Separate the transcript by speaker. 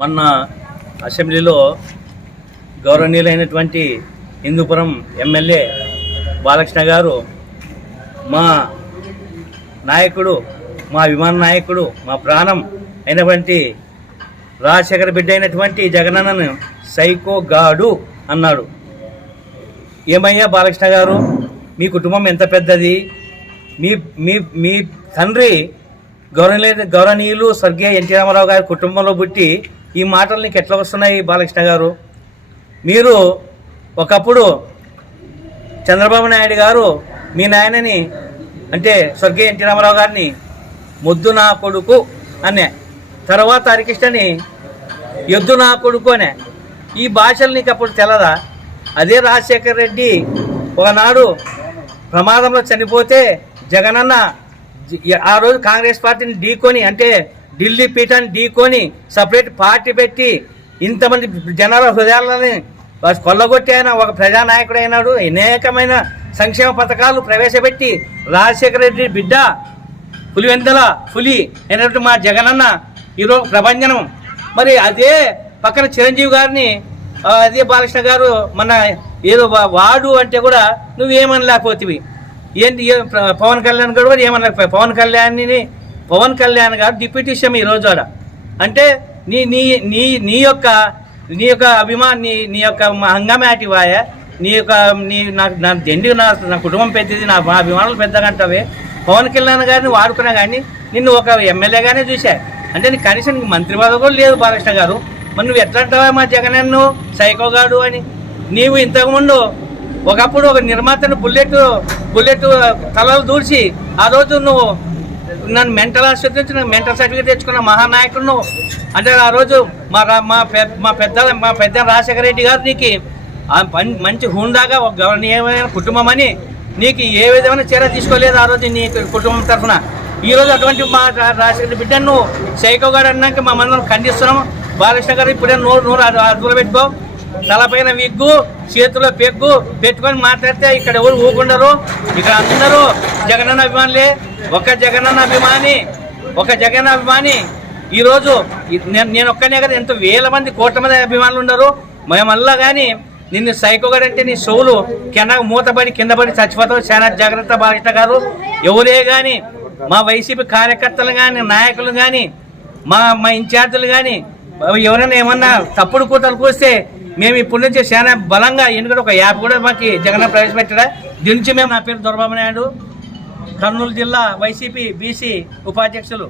Speaker 1: మొన్న అసెంబ్లీలో గౌరవనీయులైనటువంటి హిందూపురం ఎమ్మెల్యే బాలకృష్ణ గారు మా నాయకుడు మా విమాన నాయకుడు మా ప్రాణం అయినటువంటి రాజశేఖర బిడ్డ అయినటువంటి జగనన్నను సైకో గాడు అన్నాడు. ఏమయ్యా బాలకృష్ణ గారు? మీ కుటుంబం ఎంత పెద్దది? మీ మీ మీ తండ్రి గౌరవనీయులు గౌరవనీయులు స్వర్గీయ ఎన్టీ రామారావు గారి కుటుంబంలో పుట్టి ఈ మాటలు నీకు ఎట్లా వస్తున్నాయి బాలకృష్ణ గారు? మీరు ఒకప్పుడు చంద్రబాబు నాయుడు గారు మీ నాయనని అంటే స్వర్గీయ ఎన్టీ రామారావు గారిని ముద్దు నా కొడుకు అనే తర్వాత హరికృష్ణని ఎద్దు నా కొడుకు అనే ఈ భాషలు నీకు అప్పుడు తెలదా? అదే రాజశేఖర్ రెడ్డి ఒకనాడు ప్రమాదంలో చనిపోతే జగనన్న ఆ రోజు కాంగ్రెస్ పార్టీని ఢీకొని అంటే ఢిల్లీ పీఠాన్ని ఢీకొని సపరేట్ పార్టీ పెట్టి ఇంతమంది జనాల హృదయాలని కొల్లగొట్టి ఆయన ఒక ప్రజానాయకుడు అయినాడు. అనేకమైన సంక్షేమ పథకాలు ప్రవేశపెట్టి రాజశేఖర రెడ్డి బిడ్డ పులివెందల పులి అయినటువంటి మా జగనన్న ఈరోజు ప్రభంజనం. మరి అదే పక్కన చిరంజీవి గారిని అదే బాలకృష్ణ గారు మన ఏదో వాడు అంటే కూడా నువ్వేమనలేకపోతివి. ఏంటి ఏ- పవన్ కళ్యాణ్ గారు కూడా ఏమనలేకపోయి పవన్ కళ్యాణ్ని పవన్ కళ్యాణ్ గారు డిప్యూటీ సీఎం ఈ రోజు ఆడ. అంటే నీ నీ నీ నీ యొక్క నీ యొక్క అభిమాన్ నీ నీ యొక్క హంగమాటి వాయ. నీ యొక్క నీ నాకు నా దెండి నా నా కుటుంబం పెద్దది నా మా అభిమానులు పెద్దగా పవన్ కళ్యాణ్ గారిని వాడుకున్నా కానీ నిన్ను ఒక ఎమ్మెల్యేగానే చూసా అంటే నీ కనీసం మంత్రి పదవి కూడా లేదు బాలకృష్ణ గారు. మరి నువ్వు ఎట్లా అంటావా మా జగనన్ను సైకోగాడు అని. నీవు ఇంతకుముందు ఒకప్పుడు ఒక నిర్మాతను బుల్లెట్ బుల్లెట్ తలలు దూర్చి ఆ రోజు నువ్వు నన్ను మెంటల్ ఆసుపత్రి నుంచి నాకు మెంటల్ సర్టిఫికేట్ తెచ్చుకున్న మహానాయకుడు. అంటే ఆ రోజు మా రా- మా మా పెద్ద మా పెద్ద రాజశేఖర రెడ్డి గారు నీకు మంచి హుందాగా ఒక గౌరవనీయమైన కుటుంబం అని నీకు ఏ విధమైన చర్య తీసుకోలేదు ఆ రోజు నీ కుటుంబం తరఫున. ఈ రోజు అటువంటి మా రాజశేఖర బిడ్డను నువ్వు సైకో గారు అన్నాక మా మనం ఖండిస్తున్నాము బాలకృష్ణ గారు ఇప్పుడే నోరు నోరు అదుపులో పెట్టుకో. తలపైన విగ్గు చేతిలో పెగ్గు పెట్టుకొని మాట్లాడితే ఇక్కడ ఎవరు ఊకుండరు ఇక్కడ అందరూ జగనన్న అభిమానులే. ఒక జగనన్న అభిమాని ఒక జగన్ అభిమాని. ఈరోజు నేను నేను ఒక్కనే కదా ఎంతో వేల మంది కోట్ల మంది అభిమానులు ఉండరు మేమల్లా కానీ నిన్ను సైకోగాడు నీ సోలు కింద మూతపడి కింద పడి చచ్చిపోతావు. చాలా జాగ్రత్త బాలకృష్ణ గారు. ఎవరే కానీ మా వైసీపీ కార్యకర్తలు కానీ నాయకులు కానీ మా మా ఇన్ఛార్జీలు కానీ ఎవరైనా ఏమన్నా తప్పుడు కూతలు కూస్తే మేము ఇప్పటి నుంచి చాలా బలంగా ఎందుకంటే ఒక యాప్ కూడా మాకు జగన్ ప్రవేశపెట్టడా? దీని నుంచి మేము నా పేరు దొరబాబు నాయుడు. కర్నూలు జిల్లా వైసీపీ బీసీ ఉపాధ్యక్షులు